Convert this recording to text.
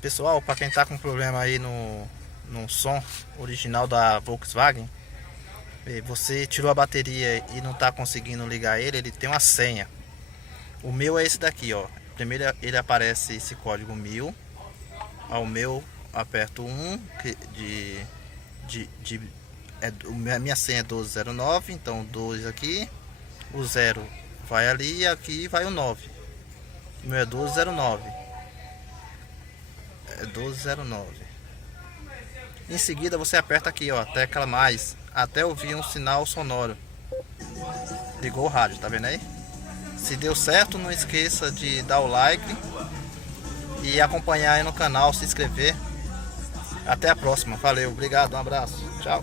Pessoal, para quem tá com problema aí no som original da Volkswagen, você tirou a bateria e não tá conseguindo ligar ele tem uma senha. O meu é esse daqui, ó. Primeiro ele aparece esse código 1000. Ao meu aperto 1 a minha senha é 1209, então 2 aqui, o 0 vai ali e aqui vai o 9. O meu é 1209. É 1209. Em seguida você aperta aqui, ó, tecla mais, até ouvir um sinal sonoro. Ligou o rádio, tá vendo aí? Se deu certo, não esqueça de dar o like e acompanhar aí no canal, se inscrever. Até a próxima, valeu, obrigado, um abraço, tchau.